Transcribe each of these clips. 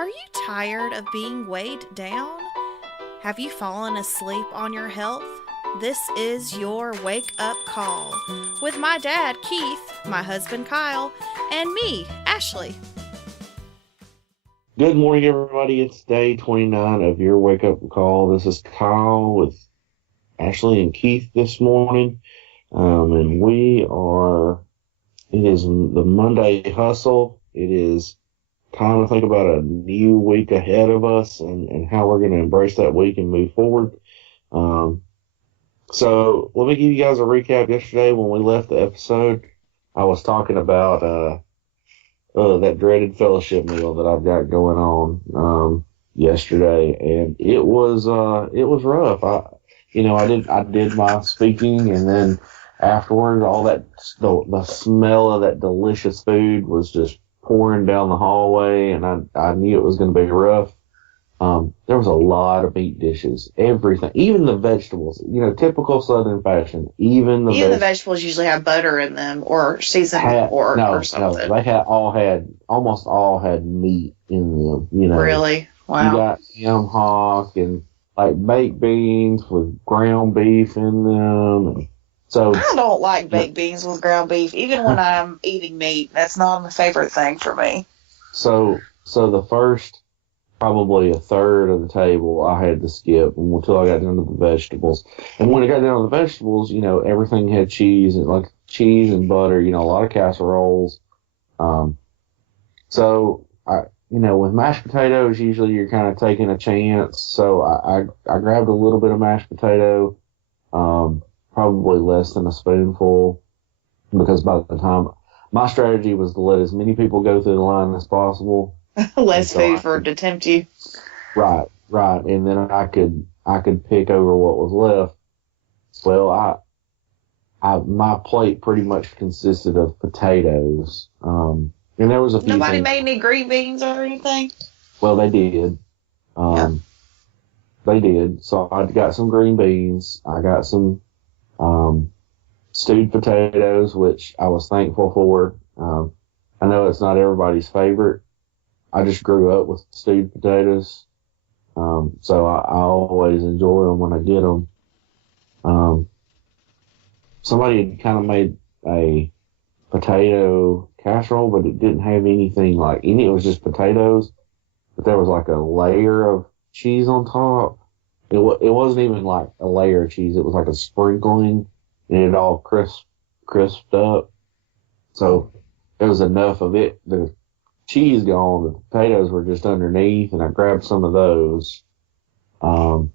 Are you tired of being weighed down? Have you fallen asleep on your health? This is your wake up call with my dad, Keith, my husband, Kyle, and me, Ashley. Good morning, everybody. It's day 29 of your wake up call. This is Kyle with Ashley and Keith this morning. And it is the Monday hustle. It is time to think about a new week ahead of us and how we're going to embrace that week and move forward. So let me give you guys a recap. Yesterday when we left the episode, I was talking about that dreaded fellowship meal that I've got going on yesterday, and it was rough. I did my speaking, and then afterwards, all that the smell of that delicious food was just pouring down the hallway, and I knew it was going to be rough. There was a lot of meat dishes, everything, even the vegetables. Typical Southern fashion. Even the vegetables usually have butter in them or seasoned pork or something. No, they almost all had meat in them. Really? Wow. You got ham hock and like baked beans with ground beef in them. So I don't like baked beans with ground beef, even when I'm eating meat. That's not my favorite thing for me. So the first probably a third of the table I had to skip until I got down to the vegetables. And when I got down to the vegetables, everything had cheese and butter, a lot of casseroles. So with mashed potatoes, usually you're kind of taking a chance. So I grabbed a little bit of mashed potato, probably less than a spoonful, because by the time my strategy was to let as many people go through the line as possible. Less food to tempt you. Right. And then I could pick over what was left. Well, my plate pretty much consisted of potatoes. And there was a few Nobody made any green beans or anything? Well, they did. Yeah. They did. So I got some green beans. I got some stewed potatoes, which I was thankful for. I know it's not everybody's favorite. I just grew up with stewed potatoes, so I always enjoy them when I get them. Somebody had kind of made a potato casserole, but it didn't have anything it was just potatoes, but there was like a layer of cheese on top. It wasn't even like a layer of cheese. It was like a sprinkling, and it all crisped up. So there was enough of it. The cheese gone, the potatoes were just underneath, and I grabbed some of those. Trying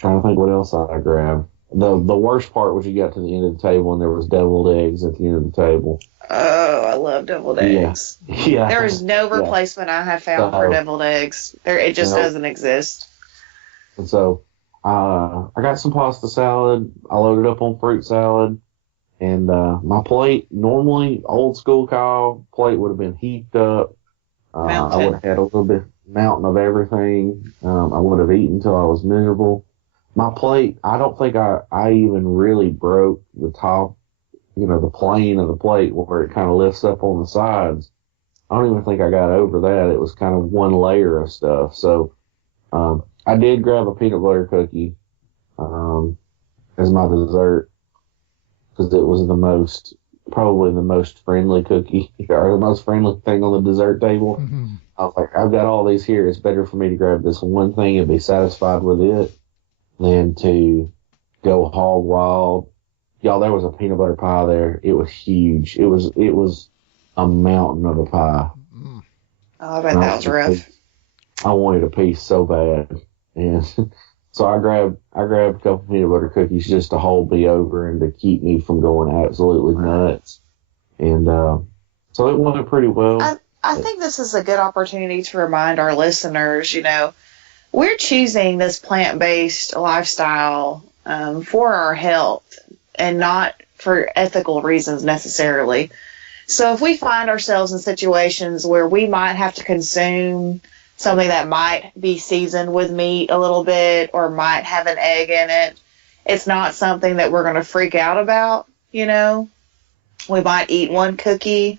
to think what else I grabbed. The worst part was you got to the end of the table and there was deviled eggs at the end of the table. Oh, I love deviled eggs. Yeah. There is no replacement I have found for deviled eggs. It just doesn't exist. And so I got some pasta salad. I loaded up on fruit salad. And my plate, normally, old school Kyle plate would have been heaped up. I would have had a little bit mountain of everything. I would have eaten until I was miserable. My plate, I don't think I even really broke the top, the plane of the plate where it kind of lifts up on the sides. I don't even think I got over that. It was kind of one layer of stuff. So I did grab a peanut butter cookie as my dessert, because it was probably the most friendly cookie, or the most friendly thing on the dessert table. Mm-hmm. I was like, I've got all these here. It's better for me to grab this one thing and be satisfied with it than to go hog wild. Y'all, there was a peanut butter pie there. It was huge. It was a mountain of a pie. Oh, I bet that was rough. I wanted a piece so bad. And so I grabbed a couple peanut butter cookies just to hold me over and to keep me from going absolutely nuts. And so it went pretty well. I think this is a good opportunity to remind our listeners, we're choosing this plant-based lifestyle for our health and not for ethical reasons necessarily. So if we find ourselves in situations where we might have to consume something that might be seasoned with meat a little bit or might have an egg in it, it's not something that we're going to freak out about, We might eat one cookie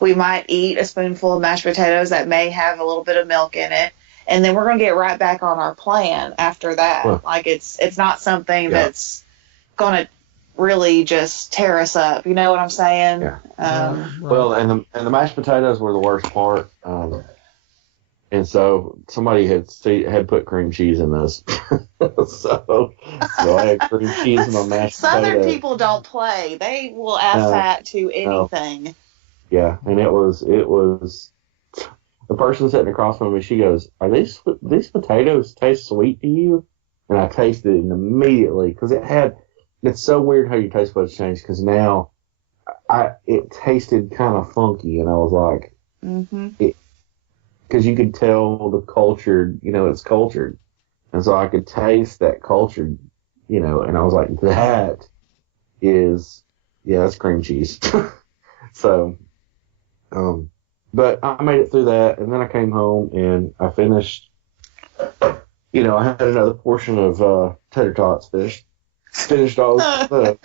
We might eat a spoonful of mashed potatoes that may have a little bit of milk in it, and then we're going to get right back on our plan after that. Huh. Like it's not something Yeah. that's going to really just tear us up. You know what I'm saying? Yeah. Right. Well, and the mashed potatoes were the worst part. And so somebody had put cream cheese in those. so I had cream cheese in my mashed Southern potatoes. people don't play. They will add No. fat to anything. Yeah, and it was the person sitting across from me. She goes, "Are these potatoes taste sweet to you?" And I tasted it, and immediately, because it's so weird how your taste buds change. Because now, it tasted kind of funky, and I was like, Mm-hmm. because you could tell the cultured, it's cultured, and so I could taste that cultured, and I was like, that's cream cheese. So. But I made it through that, and then I came home and I finished. I had another portion of tater tots finished all the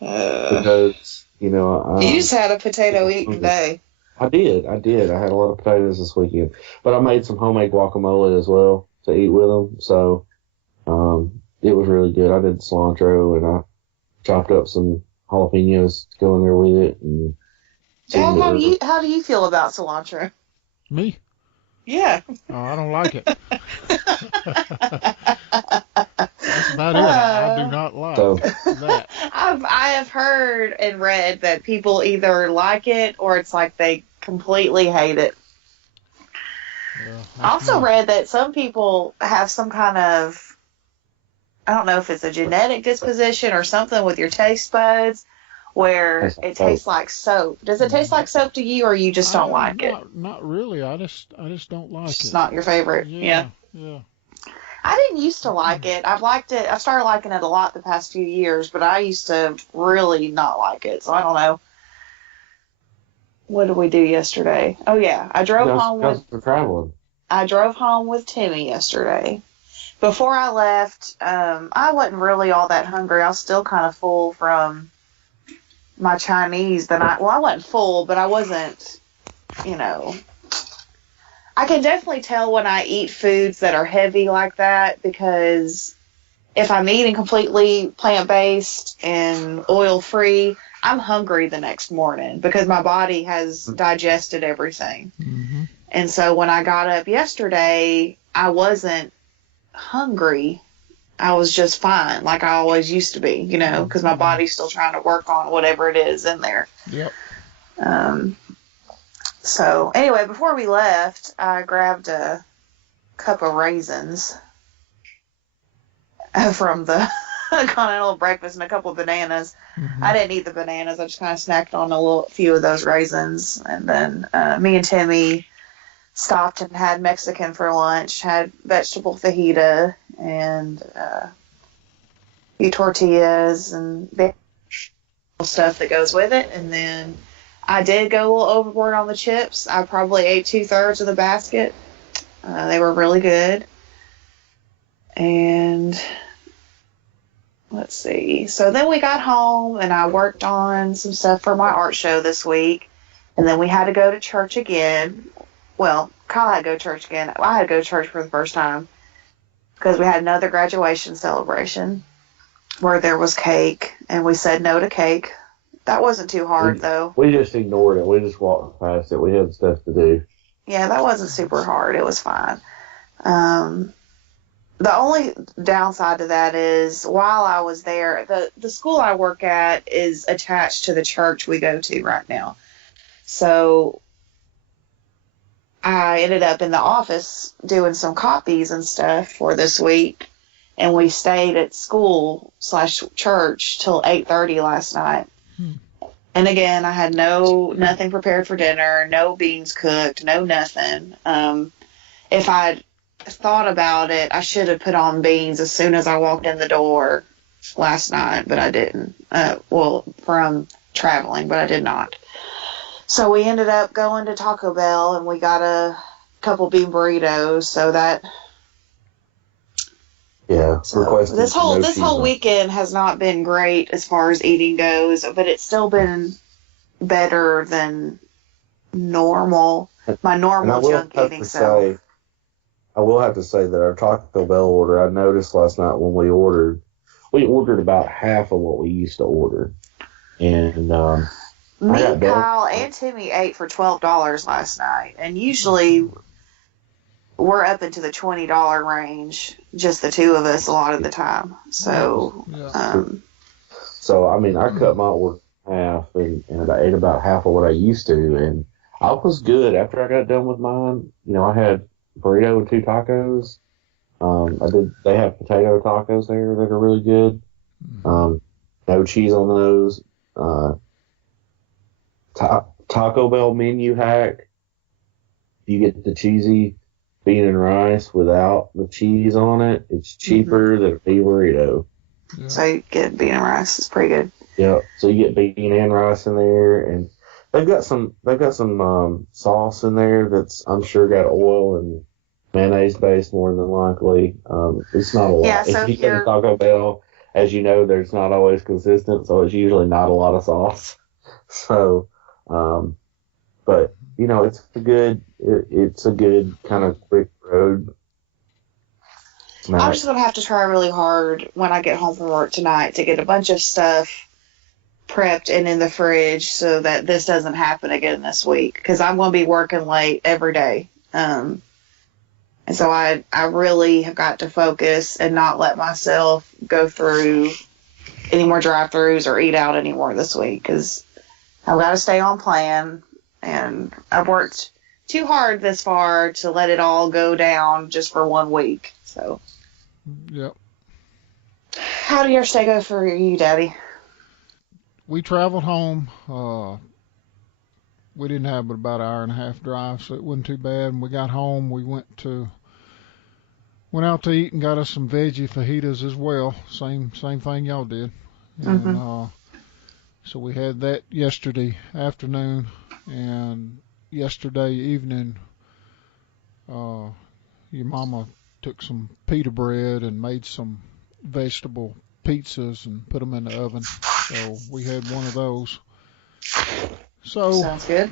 because you just had a potato eating day. I did. I had a lot of potatoes this weekend, but I made some homemade guacamole as well to eat with them. So it was really good. I did cilantro and I chopped up some jalapenos to go in there with it. And Dad, how do you feel about cilantro? Me? Yeah. Oh, I don't like it. That's about it. I do not like that. I have heard and read that people either like it or it's like they completely hate it. Yeah, I also read that some people have some kind of, I don't know if it's a genetic disposition or something with your taste buds, where it tastes like soap. Does it taste like soap to you, or you just don't like it? Not really. I just don't like It's it. not your favorite. Yeah. I didn't used to like it. I've liked it. I've started liking it a lot the past few years, but I used to really not like it. So I don't know. What did we do yesterday? Oh yeah, I drove home with Timmy yesterday. Before I left, I wasn't really all that hungry. I was still kind of full from my Chinese I wasn't full, but I wasn't, I can definitely tell when I eat foods that are heavy like that, because if I'm eating completely plant-based and oil-free, I'm hungry the next morning because my body has digested everything. Mm-hmm. And so when I got up yesterday, I wasn't hungry. I was just fine, like I always used to be, because my body's still trying to work on whatever it is in there. Yep. So anyway, before we left, I grabbed a cup of raisins from the continental breakfast and a couple of bananas. Mm-hmm. I didn't eat the bananas. I just kind of snacked on a few of those raisins. And then me and Timmy stopped and had Mexican for lunch, had vegetable fajita and few tortillas and the stuff that goes with it. And then I did go a little overboard on the chips. I probably ate 2/3 of the basket. They were really good. And let's see. So then we got home and I worked on some stuff for my art show this week. And then we had to go to church again. Well, Kyle had to go to church again. I had to go to church for the first time because we had another graduation celebration where there was cake, and we said no to cake. That wasn't too hard, though. We just ignored it. We just walked past it. We had stuff to do. Yeah, that wasn't super hard. It was fine. The only downside to that is while I was there, the school I work at is attached to the church we go to right now. So I ended up in the office doing some copies and stuff for this week, and we stayed at school/church till 8:30 last night. And again, I had nothing prepared for dinner, no beans cooked, no nothing. If I'd thought about it, I should have put on beans as soon as I walked in the door last night, but I didn't. From traveling, but I did not. So we ended up going to Taco Bell, and we got a couple bean burritos. So that this whole weekend has not been great as far as eating goes, but it's still been better than my normal junk eating self. I will have to say that our Taco Bell order, I noticed last night when we ordered about half of what we used to order. And me, Kyle, and Timmy ate for $12 last night. And usually we're up into the $20 range, just the two of us a lot of the time. So, so I mean, I cut my order in half and I ate about half of what I used to. And I was good after I got done with mine. You know, I had burrito and 2 tacos. They have potato tacos there that are really good. No cheese on those. Taco Bell menu hack. You get the cheesy bean and rice without the cheese on it. It's cheaper than a beef burrito. Yeah. So you get bean and rice. It's pretty good. Yeah. So you get bean and rice in there, and they've got some sauce in there that's I'm sure got oil and mayonnaise based more than likely. It's not a lot. Yeah, so if you go to Taco Bell, as you know, there's not always consistent, so it's usually not a lot of sauce. So, but you know, it's a good kind of quick road snack. I'm just gonna have to try really hard when I get home from work tonight to get a bunch of stuff prepped and in the fridge so that this doesn't happen again this week, because I'm going to be working late every day. And so I really have got to focus and not let myself go through any more drive-thrus or eat out anymore this week, because I've got to stay on plan, and I've worked too hard this far to let it all go down just for 1 week. So, yep. How did your stay go for you, Daddy? We traveled home. We didn't have but about an hour and a half drive, so it wasn't too bad. When we got home, we went out to eat and got us some veggie fajitas as well. Same thing y'all did. And so we had that yesterday afternoon, and yesterday evening, your mama took some pita bread and made some vegetable pizzas and put them in the oven. So we had one of those. So sounds good.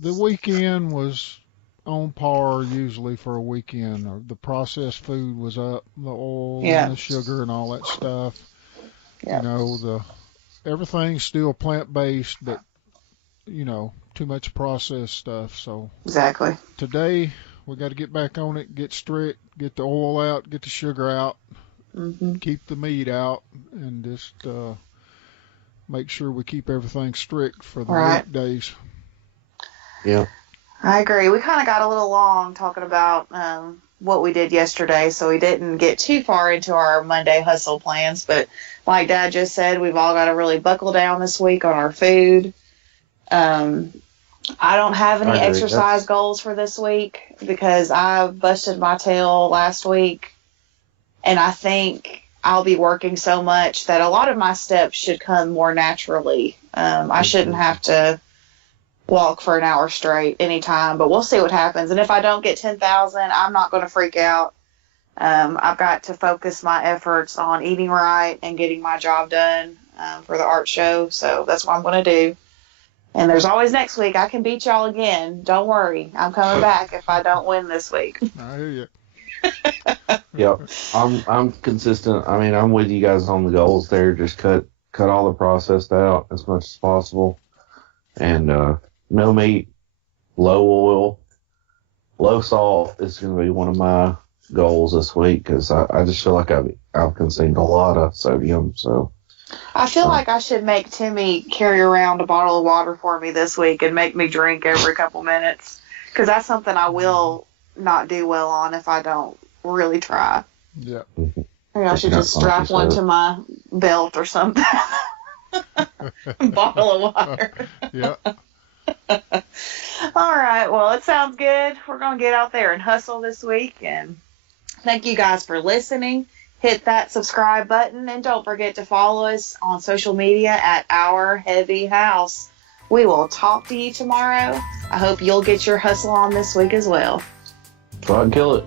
The weekend was on par usually for a weekend. The processed food was up, the oil and the sugar and all that stuff. You know, everything's still plant-based, but you know, too much processed stuff. So exactly. Today we got to get back on it, get strict, get the oil out, get the sugar out, keep the meat out, and just make sure we keep everything strict for the weekdays. Yeah. I agree. We kind of got a little long talking about what we did yesterday, so we didn't get too far into our Monday hustle plans. But like Dad just said, we've all got to really buckle down this week on our food. I don't have any exercise goals for this week because I busted my tail last week, and I think I'll be working so much that a lot of my steps should come more naturally. I shouldn't have to walk for an hour straight anytime, but we'll see what happens. And if I don't get 10,000, I'm not going to freak out. I've got to focus my efforts on eating right and getting my job done for the art show. So that's what I'm going to do. And there's always next week. I can beat y'all again. Don't worry. I'm coming back if I don't win this week. I hear you. Yep. I'm consistent. I mean, I'm with you guys on the goals there. Just cut all the processed out as much as possible. And no meat, low oil, low salt is going to be one of my goals this week, because I just feel like I've consumed a lot of sodium. So I feel like I should make Timmy carry around a bottle of water for me this week and make me drink every couple minutes, because that's something I will not do well on if I don't really try. Yeah. Maybe I should just strap one to my belt or something. Bottle of water. Yeah. All right. Well, it sounds good. We're going to get out there and hustle this week. And thank you guys for listening. Hit that subscribe button, and don't forget to follow us on social media at Our Heavy House. We will talk to you tomorrow. I hope you'll get your hustle on this week as well. Try and kill it.